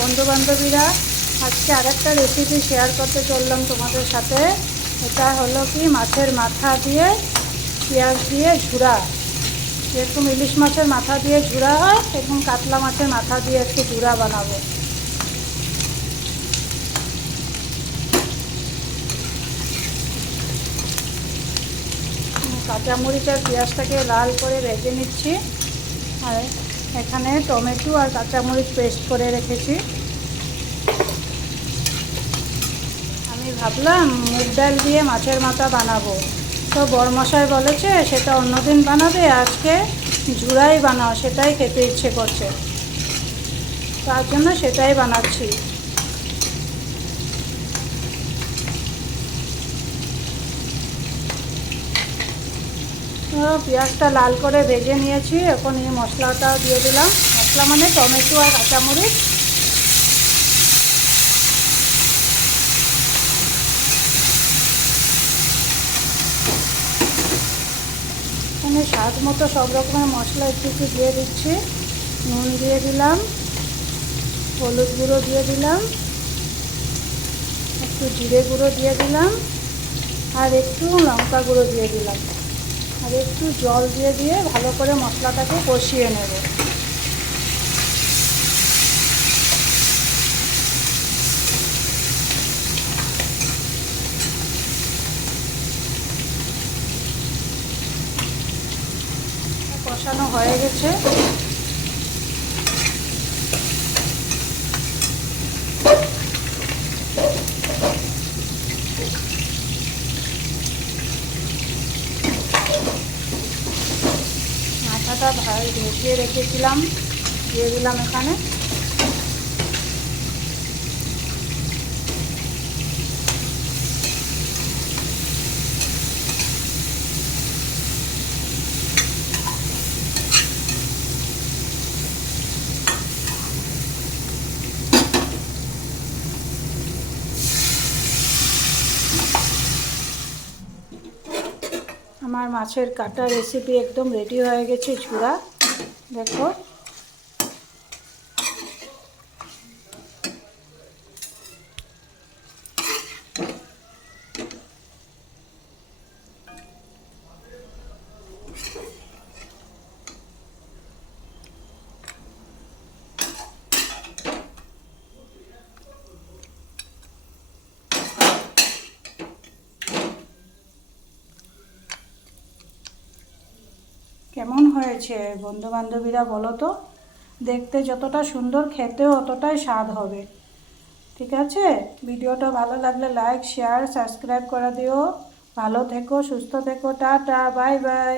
বন্ধু বান্ধবীরা, আজকে আরেকটা রেসিপি শেয়ার করতে চললাম তোমাদের সাথে। এটা হলো কি মাছের মাথা দিয়ে পেঁয়াজ দিয়ে ঝুরা। যেরকম ইলিশ মাছের মাথা দিয়ে ঝুরা হয়, এরকম কাতলা মাছের মাথা দিয়ে একটু ঝুরা বানাবো। কাঁচামরিচ আর পেঁয়াজটাকে লাল করে ভেজে নিচ্ছি। আর এখানে টমেটো আর কাঁচামরিচ পেস্ট করে রেখেছি। আমি ভাবলাম মুগ ডাল দিয়ে মাছের মাথা বানাবো, তো বড়মশাই বলেছে সেটা অন্যদিন বানাবে, আজকে ঝুরাই বানাও, সেটাই খেতে ইচ্ছে করছে, তার জন্য সেটাই বানাচ্ছি। পেঁয়াজটা লাল করে ভেজে নিয়েছি, এখন এই মশলাটাও দিয়ে দিলাম। মশলা মানে টমেটো আর কাঁচামরিচ। এখানে স্বাদ মতো সব রকমের মশলা একটু একটু দিয়ে দিচ্ছি। নুন দিয়ে দিলাম, হলুদ গুঁড়ো দিয়ে দিলাম, একটু জিরে গুঁড়ো দিয়ে দিলাম, আর একটু লঙ্কা গুঁড়ো দিয়ে দিলাম, আর একটু জল দিয়ে ভালো করে মশলাটাকে কষিয়ে নেব। কষানো হয়ে গেছে। মাথাটা ভেজিয়ে রেখেছিলাম, দিয়ে দিলাম এখানে। আমার মাছের কাটা রেসিপি একদম রেডি হয়ে গেছে, ঝুরা। দেখো, কেমন হয়েছে বন্ধু বান্ধবীরা বলো তো? দেখতে যতটা সুন্দর, খেতেও অতটাই স্বাদ হবে। ঠিক আছে, ভিডিওটা ভালো লাগলে লাইক, শেয়ার, সাবস্ক্রাইব করে দিও। ভালো থেকো, সুস্থ থেকো, টাটা, বাই বাই।